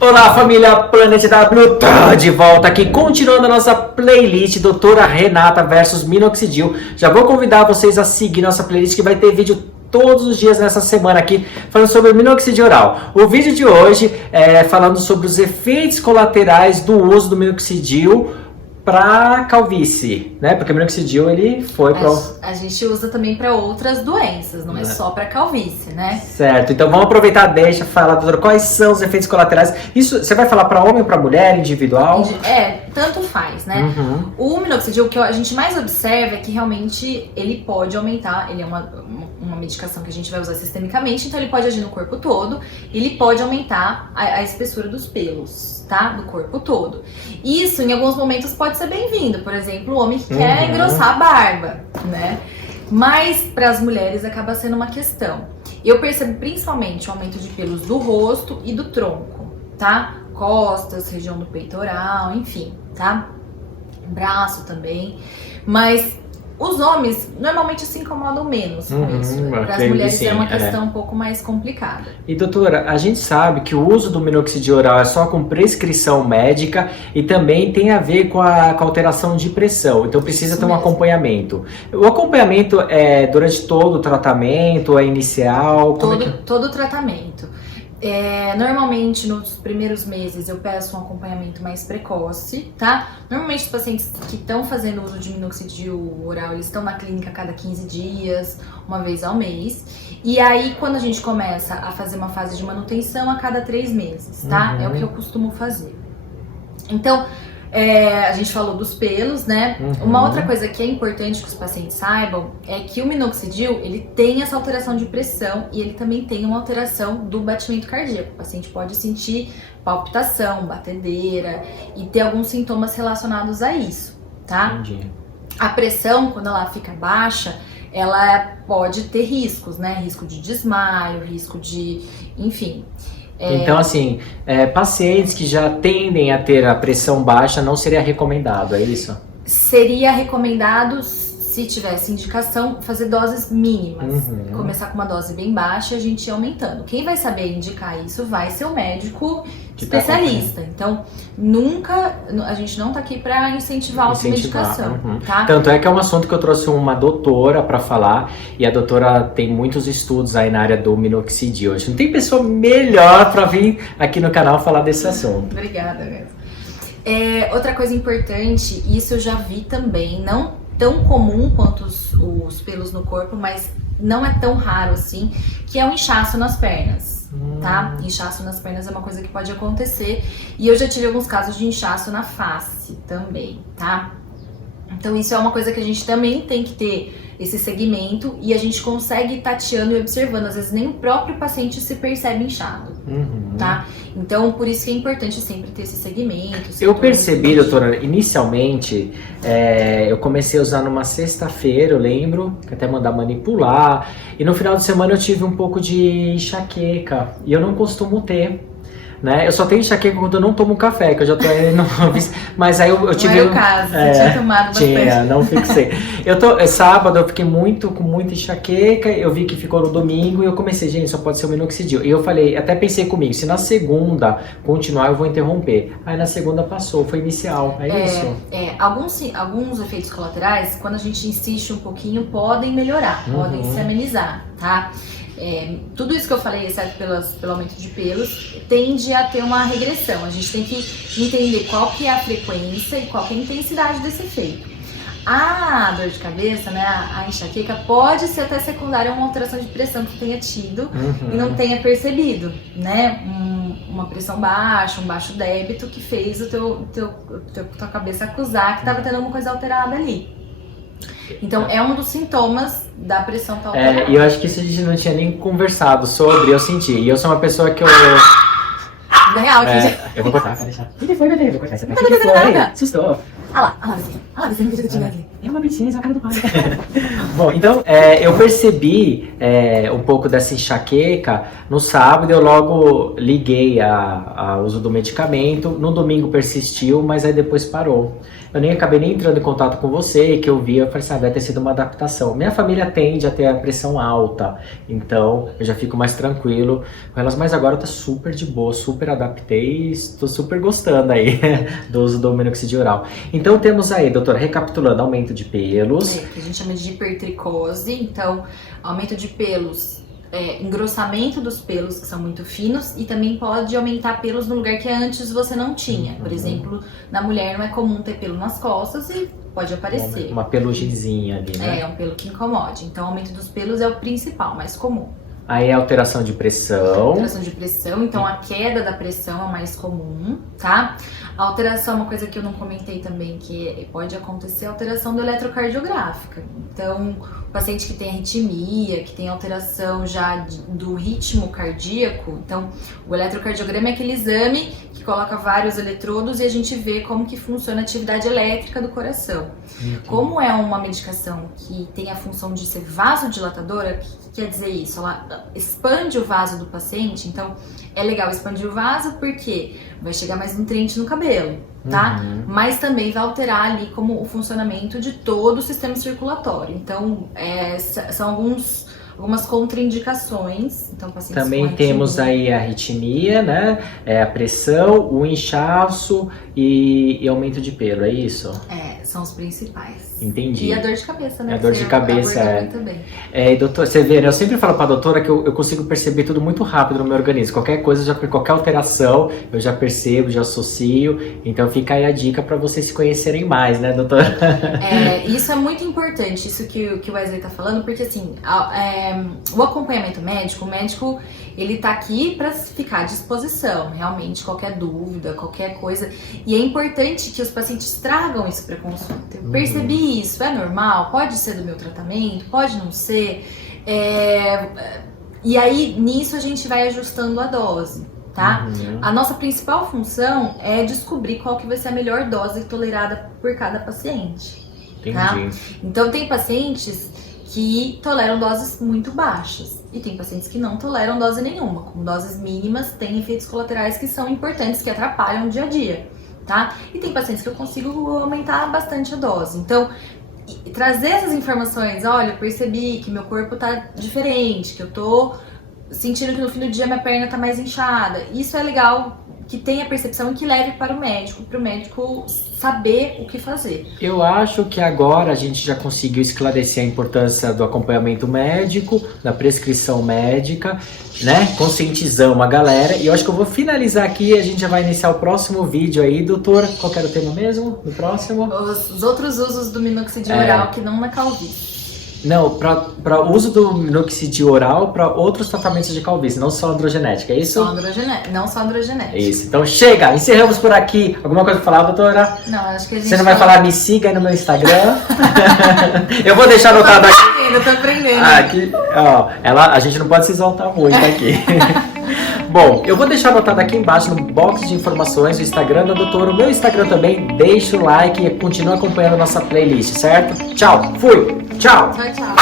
Olá, família Planet W, tá de volta aqui, continuando a nossa playlist Doutora Renata versus Minoxidil. Já vou convidar vocês a seguir nossa playlist que vai ter vídeo todos os dias nessa semana aqui, falando sobre minoxidil oral. O vídeo de hoje é falando sobre os efeitos colaterais do uso do minoxidil para calvície, né? Porque o minoxidil ele foi para a gente usa também para outras doenças, não é só para calvície, né? Certo. Então vamos aproveitar, deixa falar, doutora, quais são os efeitos colaterais. Isso você vai falar para homem ou para mulher, individual? Tanto faz, né? Uhum. O minoxidil, o que a gente mais observa é que realmente ele pode aumentar, ele é uma medicação que a gente vai usar sistemicamente, então ele pode agir no corpo todo, ele pode aumentar a espessura dos pelos, tá? Do corpo todo. Isso, em alguns momentos, pode ser bem-vindo. Por exemplo, o homem que quer engrossar a barba, né? Mas para as mulheres acaba sendo uma questão. Eu percebo principalmente o aumento de pelos do rosto e do tronco, tá? Costas, região do peitoral, enfim, tá? Braço também. Mas os homens normalmente se incomodam menos com isso. Para as mulheres é uma questão um pouco mais complicada. E doutora, a gente sabe que o uso do minoxidil oral é só com prescrição médica e também tem a ver com a alteração de pressão. Então precisa ter um acompanhamento. O acompanhamento é durante todo o tratamento, é inicial? Todo o tratamento. Normalmente nos primeiros meses eu peço um acompanhamento mais precoce, tá? Normalmente os pacientes que estão fazendo uso de minoxidil oral, eles estão na clínica a cada 15 dias, uma vez ao mês. E aí quando a gente começa a fazer uma fase de manutenção a cada 3 meses, tá? É o que eu costumo fazer. Então, a gente falou dos pelos, né? Uma outra coisa que é importante que os pacientes saibam é que o minoxidil, ele tem essa alteração de pressão e ele também tem uma alteração do batimento cardíaco. O paciente pode sentir palpitação, batedeira e ter alguns sintomas relacionados a isso, tá? Entendi. A pressão, quando ela fica baixa, ela pode ter riscos, né? Risco de desmaio, risco de... enfim... Então, assim, pacientes que já tendem a ter a pressão baixa não seria recomendado, é isso? Seria recomendado, se tivesse indicação, fazer doses mínimas. Começar com uma dose bem baixa e a gente ir aumentando. Quem vai saber indicar isso vai ser o médico especialista. Então, a gente não tá aqui para incentivar a automedicação, tá? Tanto é que é um assunto que eu trouxe uma doutora para falar, e a doutora tem muitos estudos aí na área do minoxidil. Não tem pessoa melhor para vir aqui no canal falar desse assunto. Obrigada mesmo. Outra coisa importante, isso eu já vi também, não tão comum quanto os pelos no corpo, mas não é tão raro assim, que é o inchaço nas pernas. Tá? Inchaço nas pernas é uma coisa que pode acontecer e eu já tive alguns casos de inchaço na face também, tá? Então isso é uma coisa que a gente também tem que ter esse segmento e a gente consegue ir tateando e observando. Às vezes nem o próprio paciente se percebe inchado, tá? Então por isso que é importante sempre ter esse segmento. Eu percebi, doutora, inicialmente eu comecei a usar numa sexta-feira, eu lembro, que até mandar manipular, e no final de semana eu tive um pouco de enxaqueca, e eu não costumo ter. Né? Eu só tenho enxaqueca quando eu não tomo café, que eu já tô aí no... Mas aí eu tive... Não é o caso, você tinha tomado bastante. Não fixei. Sábado eu fiquei com muita enxaqueca, eu vi que ficou no domingo e eu comecei, gente, só pode ser o minoxidil. E eu falei, até pensei comigo, se na segunda continuar eu vou interromper. Aí na segunda passou, foi inicial, isso? Alguns efeitos colaterais, quando a gente insiste um pouquinho, podem melhorar, podem se amenizar, tá? Tudo isso que eu falei, exceto pelo aumento de pelos, tende a ter uma regressão. A gente tem que entender qual que é a frequência e qual que é a intensidade desse efeito. A dor de cabeça, né, a enxaqueca, pode ser até secundária a uma alteração de pressão que tenha tido e não tenha percebido, né? Uma pressão baixa, um baixo débito que fez tua cabeça acusar que estava tendo alguma coisa alterada ali. Então, é um dos sintomas da pressão tá alterada. E eu acho que isso a gente não tinha nem conversado sobre, eu senti. E eu sou uma pessoa que eu... Real, eu vou cortar, vai deixar. O que foi, meu Deus? Eu vou cortar essa parte. Não, Assustou. olha lá, você não acredita que eu tinha aqui. É uma princesa, a cara do pai. Bom, então eu percebi um pouco dessa enxaqueca no sábado, eu logo liguei ao uso do medicamento. No domingo persistiu, mas aí depois parou. Eu acabei nem entrando em contato com você, que eu vi, eu falei assim, deve ter sido uma adaptação. Minha família tende a ter a pressão alta, então eu já fico mais tranquilo com elas, mas agora eu tô super de boa, super adaptei e estou super gostando aí do uso do minoxidil oral. Então temos aí, doutora, recapitulando, aumento de pelos. Que a gente chama de hipertricose, então aumento de pelos, engrossamento dos pelos que são muito finos e também pode aumentar pelos no lugar que antes você não tinha. Por exemplo, na mulher não é comum ter pelo nas costas e pode aparecer. Uma pelugemzinha ali, né? É um pelo que incomode. Então, o aumento dos pelos é o principal, mais comum. Aí alteração de pressão. Alteração de pressão, então a queda da pressão é o mais comum, tá? A alteração, uma coisa que eu não comentei também, que pode acontecer, é a alteração do eletrocardiográfica. Então, o paciente que tem arritmia, que tem alteração já do ritmo cardíaco, então o eletrocardiograma é aquele exame que coloca vários eletrodos e a gente vê como que funciona a atividade elétrica do coração. Como é uma medicação que tem a função de ser vasodilatadora, o que quer dizer isso? Ela expande o vaso do paciente, então é legal expandir o vaso porque vai chegar mais nutriente no cabelo, tá? Mas também vai alterar ali como o funcionamento de todo o sistema circulatório. Então, são algumas contraindicações. Então, pacientes também temos aí a arritmia, né? A pressão, o inchaço e aumento de pelo, é isso? São os principais. Entendi. E a dor de cabeça, né? A dor de cabeça, também. Doutor, você vê, né? Eu sempre falo pra doutora que eu consigo perceber tudo muito rápido no meu organismo. Qualquer coisa, qualquer alteração, eu já percebo, já associo. Então fica aí a dica pra vocês se conhecerem mais, né, doutora? Isso é muito importante, isso que o Wesley tá falando, porque assim, o acompanhamento médico, o médico, ele tá aqui pra ficar à disposição, realmente, qualquer dúvida, qualquer coisa. E é importante que os pacientes tragam isso pra consulta. Eu percebi isso, é normal? Pode ser do meu tratamento? Pode não ser? E aí, nisso, a gente vai ajustando a dose, tá? A nossa principal função é descobrir qual que vai ser a melhor dose tolerada por cada paciente. Entendi. Tá? Então, tem pacientes que toleram doses muito baixas e tem pacientes que não toleram dose nenhuma. Com doses mínimas, tem efeitos colaterais que são importantes, que atrapalham o dia a dia, tá? E tem pacientes que eu consigo aumentar bastante a dose. Então, trazer essas informações, olha, eu percebi que meu corpo tá diferente, que eu tô sentindo que no fim do dia minha perna tá mais inchada. Isso é legal, que tenha percepção e que leve para o médico saber o que fazer. Eu acho que agora a gente já conseguiu esclarecer a importância do acompanhamento médico, da prescrição médica, né? Conscientizamos a galera. E eu acho que eu vou finalizar aqui e a gente já vai iniciar o próximo vídeo aí, doutora. Qual que era o tema mesmo? No próximo? Os outros usos do minoxidil oral que não na calvície. Não, para uso do minoxidil oral para outros tratamentos de calvície, não só androgenética, é isso? Não só androgenética. Isso, então chega, encerramos por aqui. Alguma coisa pra falar, doutora? Não, acho que a gente... Você não vai falar, me siga aí no meu Instagram? Eu vou deixar anotado aqui. Eu tô aprendendo. Aqui, ó, a gente não pode se exaltar muito aqui. Bom, eu vou deixar anotado aqui embaixo no box de informações o Instagram da doutora, o meu Instagram também. Deixa o like e continua acompanhando a nossa playlist, certo? Tchau, fui! Tchau! Tchau, tchau.